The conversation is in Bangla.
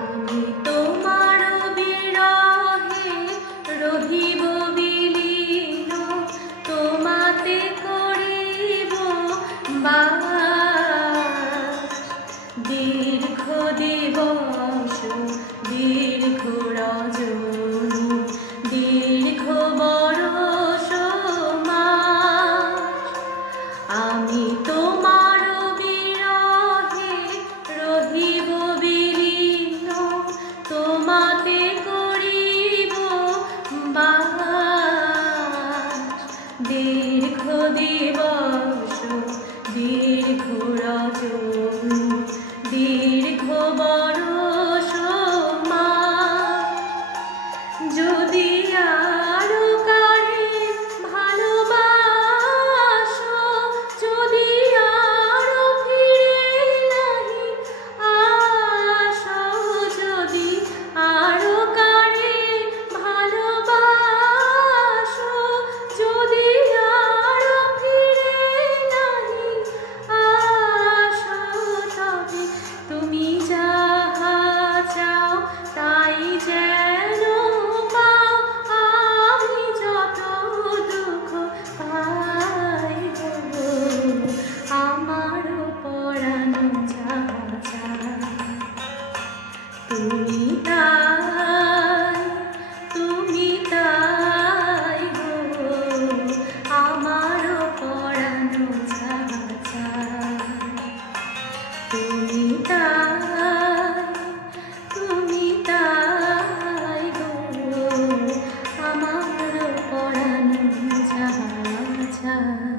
আমি তোমার বিরহে রহিব বিলীন, তোমাতে করিব বাস। দীর্ঘ দিবস দীর্ঘ রজনী দীর্ঘ বরষ মাস, আমি তোমার বিরহে রহিব বিলীন, তোমাতে করিব বাস। দীর্ঘ দিবস দীর্ঘ রজনী দীর্ঘ বরষ মাস, যদি আরো কারে ভালোবাসো, যদি আরো ফিরে নাহি আসো, যদি আরো কারে ভালোবাসো, যদি আরো ফিরে নাহি আসো, তবে তুমি যাহা চাও তাই যেন পাও, আমি যত দুঃখ পাই গো, আমার পরাণ যাহা চায় তুমি তাই গো, আমার পরাণ যাহা চায় তুমি তাই গো, আমার পরাণ যাহা চায়।